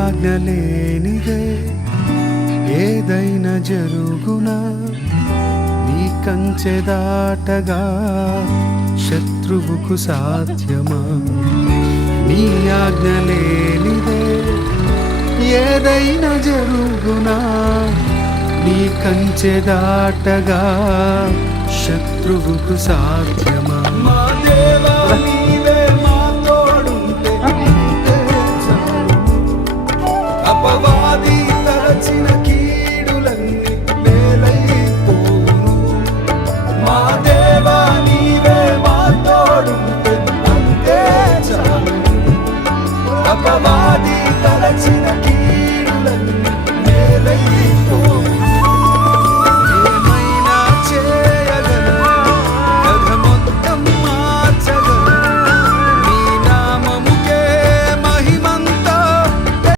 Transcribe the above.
ఆజ్ఞ లేనిదే ఏదైనా జరుగునా, నీ కంచె దాటగా శత్రువుకు సాధ్యమా? నీ ఆజ్ఞ లేనిదే ఏదైనా జరుగునా, నీ కంచె దాటగా శత్రువుకు సాధ్యమా? మా దేవా నీవే మా తోడుంటే చాలు. అపవా